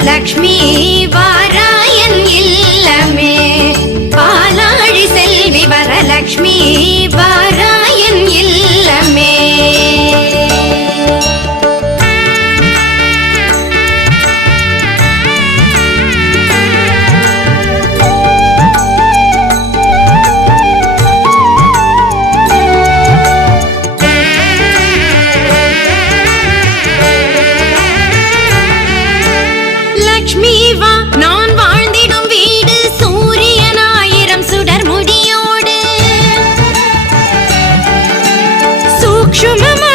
ವರಲಕ್ಷ್ಮೀ ವಾರ 什么